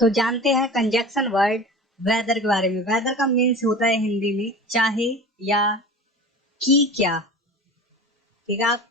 तो जानते हैं कंजक्शन वर्ड वेदर के बारे में। वेदर का मीन्स होता है हिंदी में चाहे या कि क्या। ठीक है, आप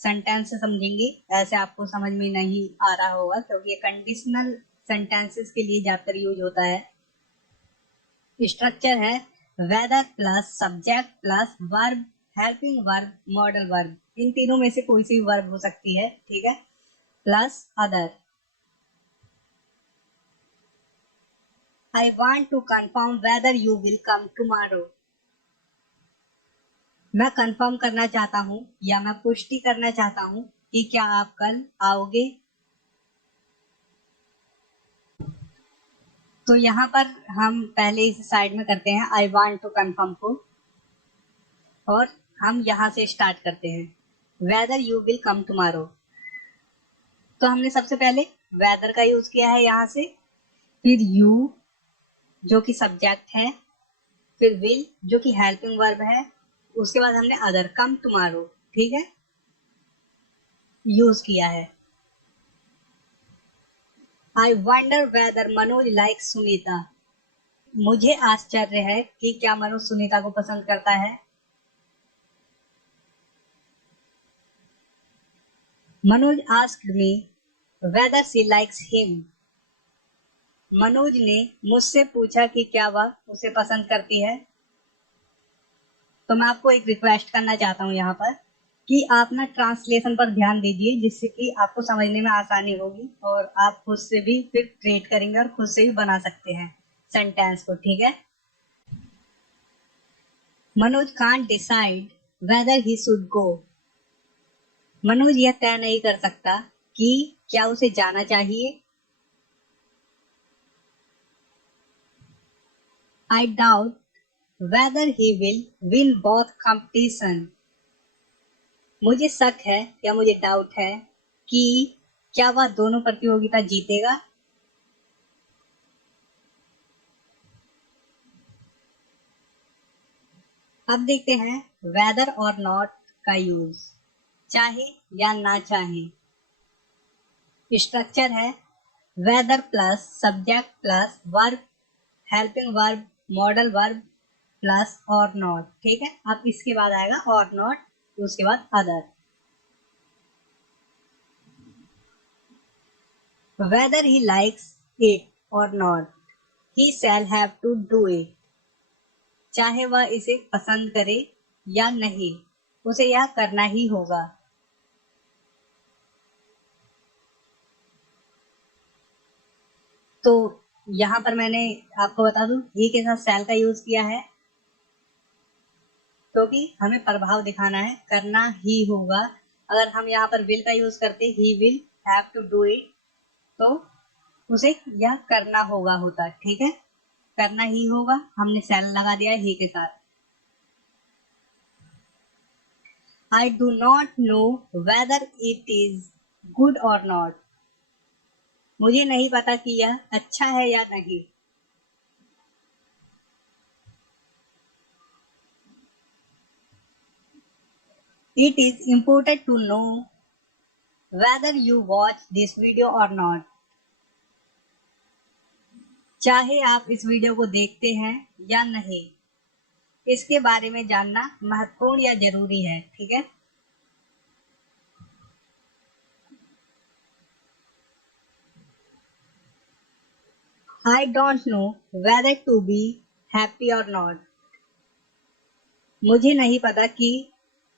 सेंटेंस से समझेंगे, ऐसे आपको समझ में नहीं आ रहा होगा क्योंकि ये कंडीशनल सेंटेंसेस के लिए ज्यादातर यूज होता है। स्ट्रक्चर है whether plus subject plus verb, helping verb, model verb. इन तीनों में से कोई सी वर्ब हो सकती है, ठीक है, plus other. I want to confirm whether you will come tomorrow. मैं कंफर्म करना चाहता हूँ या मैं पुष्टि करना चाहता हूँ कि क्या आप कल आओगे। तो यहाँ पर हम पहले इस साइड में करते हैं I want to confirm को, और हम यहाँ से स्टार्ट करते हैं whether you will come tomorrow। तो हमने सबसे पहले weather का यूज किया है यहाँ से, फिर you जो कि सब्जेक्ट है, फिर will जो कि हेल्पिंग वर्ब है, उसके बाद हमने अदर कम टुमारो, ठीक है, यूज किया है। I wonder whether Manoj like Sunita. मुझे आश्चर्य है कि क्या मनोज सुनीता को पसंद करता है। Manoj asked me whether she likes him. Manoj ने मुझसे पूछा कि क्या वह उसे पसंद करती है। तो मैं आपको एक रिक्वेस्ट करना चाहता हूँ यहाँ पर कि आप ना ट्रांसलेशन पर ध्यान दीजिए, जिससे कि आपको समझने में आसानी होगी और आप खुद से भी फिर क्रिएट करेंगे और खुद से भी बना सकते हैं सेंटेंस को, ठीक है। Manoj can't decide whether he should go. Manoj यह तय नहीं कर सकता कि क्या उसे जाना चाहिए। I doubt weather he will win both competition. मुझे शक है या मुझे डाउट है कि क्या वह दोनों प्रतियोगिता जीतेगा। अब देखते हैं वेदर और नॉट का यूज, चाहे या ना चाहे। स्ट्रक्चर है whether plus subject plus verb, helping verb, model verb plus or not, ठीक है। अब इसके बाद आएगा और नॉट, उसके बाद other. Whether he likes it और not he shall have to do it. चाहे वह इसे पसंद करे या नहीं, उसे यह करना ही होगा। तो यहाँ पर मैंने आपको बता दूं ही के साथ शैल का यूज किया है क्योंकि हमें प्रभाव दिखाना है, करना ही होगा। अगर हम यहाँ पर विल का यूज करते ही will have to do it, तो उसे यह करना होगा होता, ठीक है, करना ही होगा। हमने शैल लगा दिया है ही के साथ। I do not know whether it is good or not. मुझे नहीं पता कि यह अच्छा है या नहीं। It is important to know whether you watch this video or not. चाहे आप इस वीडियो को देखते हैं या नहीं, इसके बारे में जानना महत्वपूर्ण या जरूरी है, ठीक है। I don't know whether to be happy or not. मुझे नहीं पता कि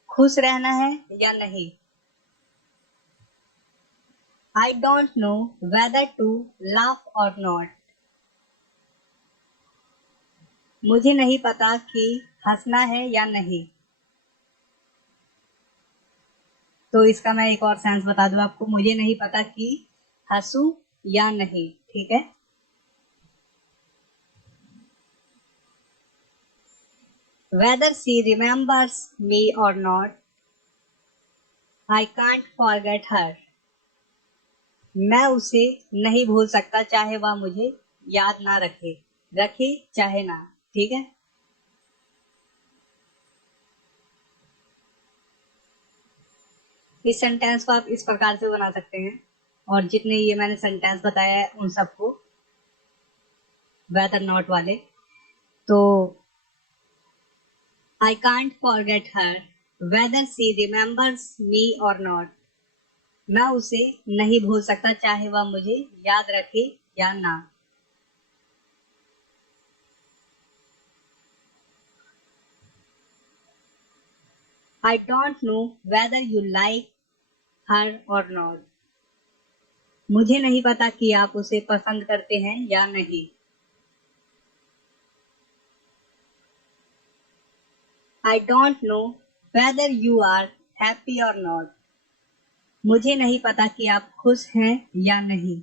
खुश रहना है या नहीं। I don't know whether to laugh or not. मुझे नहीं पता कि हंसना है या नहीं। तो इसका मैं एक और सेंस बता दूं आपको, मुझे नहीं पता कि हंसू या नहीं, ठीक है। Whether she remembers me or not, I can't forget her. मैं उसे नहीं भूल सकता चाहे वह मुझे याद ना रखे, रखे चाहे ना, ठीक है। इस सेंटेंस को आप इस प्रकार से बना सकते हैं, और जितने ये मैंने सेंटेंस बताया है उन सबको वेदर नॉट वाले। तो I can't forget her whether she remembers me और नॉट। मैं उसे नहीं भूल सकता चाहे वह मुझे याद रखे या ना। I don't know whether you like her और नॉट। मुझे नहीं पता कि आप उसे पसंद करते हैं या नहीं। I don't know whether you are happy or not. मुझे नहीं पता कि आप खुश हैं या नहीं।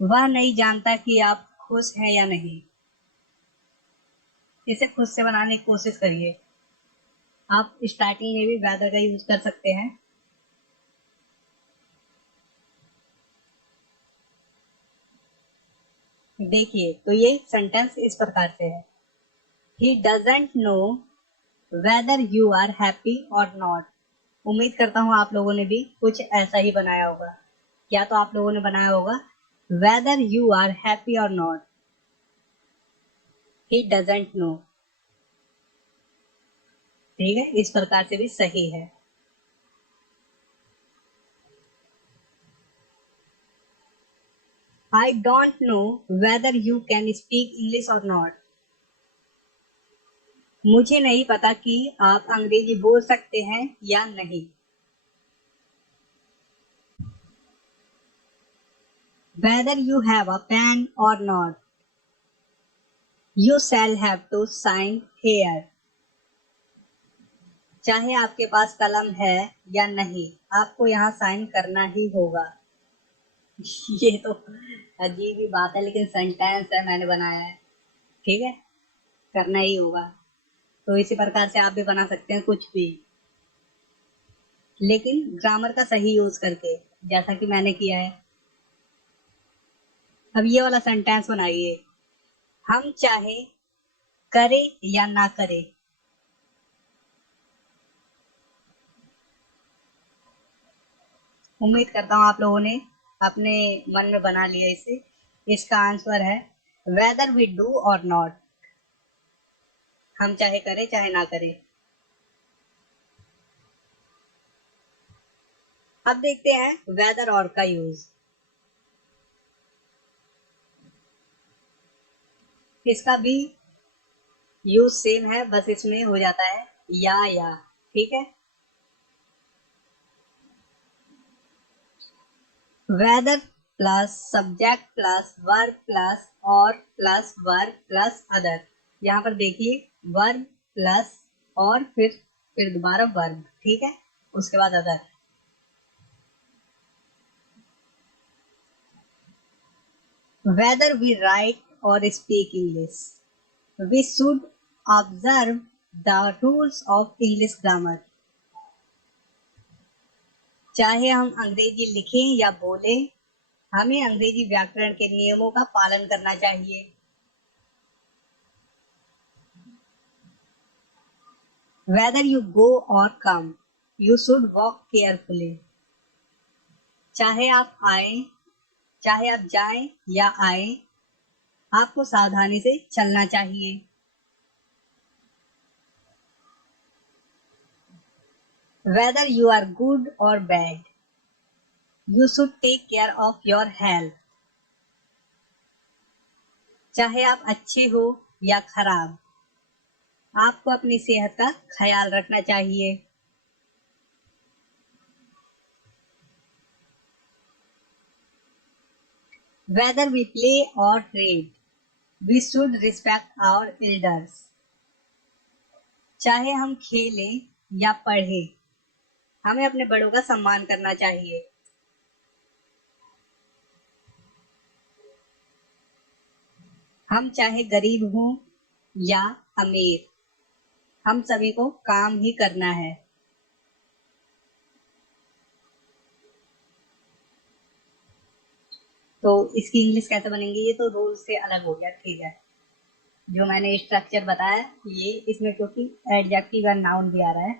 वह नहीं जानता कि आप खुश हैं या नहीं। इसे खुद से बनाने की कोशिश करिए। आप स्टार्टिंग में भी वेदर का यूज कर सकते हैं। देखिए, तो ये सेंटेंस इस प्रकार से है, he doesn't know whether you are happy or not. उम्मीद करता हूँ आप लोगों ने भी कुछ ऐसा ही बनाया होगा। या तो आप लोगों ने बनाया होगा weather you are happy or not, he doesn't no. ठीक है, इस प्रकार से भी सही है। I don't know whether you can speak English or not. मुझे नहीं पता कि आप अंग्रेजी बोल सकते हैं या नहीं। Whether you have a pen or not, you shall have to sign here. चाहे आपके पास कलम है या नहीं, आपको यहाँ साइन करना ही होगा। ये तो अजीब ही बात है, लेकिन सेंटेंस है, मैंने बनाया है। ठीक है, करना ही होगा। तो इसी प्रकार से आप भी बना सकते हैं कुछ भी, लेकिन ग्रामर का सही यूज करके, जैसा कि मैंने किया है। अब ये वाला सेंटेंस बनाइए, हम चाहे करे या ना करे। उम्मीद करता हूँ आप लोगों ने अपने मन में बना लिया इसे। इसका आंसर है वेदर वी डू और नॉट। हम चाहे करें चाहे ना करें। अब देखते हैं वेदर और का यूज। इसका भी यूज सेम है, बस इसमें हो जाता है या। ठीक है, whether plus subject plus verb plus or plus verb plus other. यहाँ पर देखिए वर्ब प्लस और फिर दोबारा वर्ब। ठीक है, उसके बाद other. Whether we write or speak English, we should observe the rules of English grammar. चाहे हम अंग्रेजी लिखें या बोलें, हमें अंग्रेजी व्याकरण के नियमों का पालन करना चाहिए। Whether you go or come, you should walk carefully. चाहे आप आए, चाहे आप जाएं या आए, आपको सावधानी से चलना चाहिए। Whether you are good or bad, you should take care of your health. चाहे आप अच्छे हो या खराब, आपको अपनी सेहत का ख्याल रखना चाहिए। Whether we play or read, we should respect our elders. चाहे हम खेलें या पढ़ें, हमें अपने बड़ों का सम्मान करना चाहिए। हम चाहे गरीब हों या अमीर, हम सभी को काम ही करना है। तो इसकी इंग्लिश कैसे बनेंगी, ये तो रूल से अलग हो गया। ठीक है, जो मैंने स्ट्रक्चर बताया ये, इसमें क्योंकि एडजेक्टिव या नाउन भी आ रहा है,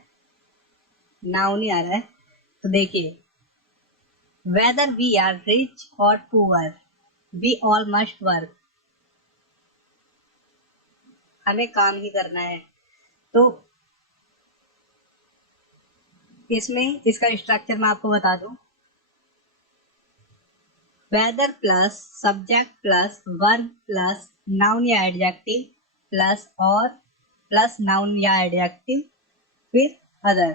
नाउन ही आ रहा है। तो देखिए, whether we are rich or poor we all must work. हमें काम ही करना है। तो इसमें इसका स्ट्रक्चर मैं आपको बता दूं। Whether plus subject plus verb plus noun या adjective plus or plus noun या एडजेक्टिव फिर अदर।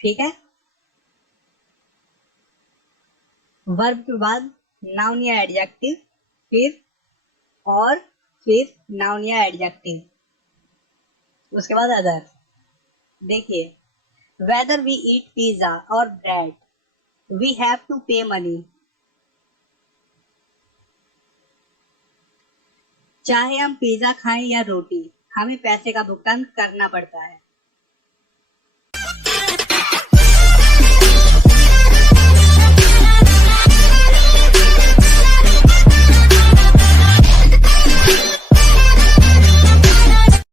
ठीक है, वर्ब के बाद नाउन या एडजेक्टिव फिर और फिर नाउन या एडजेक्टिव, उसके बाद अदर। देखिए, वेदर वी ईट पिज्जा और ब्रेड वी हैव टू पे मनी। चाहे हम पिज्जा खाएं या रोटी, हमें पैसे का भुगतान करना पड़ता है।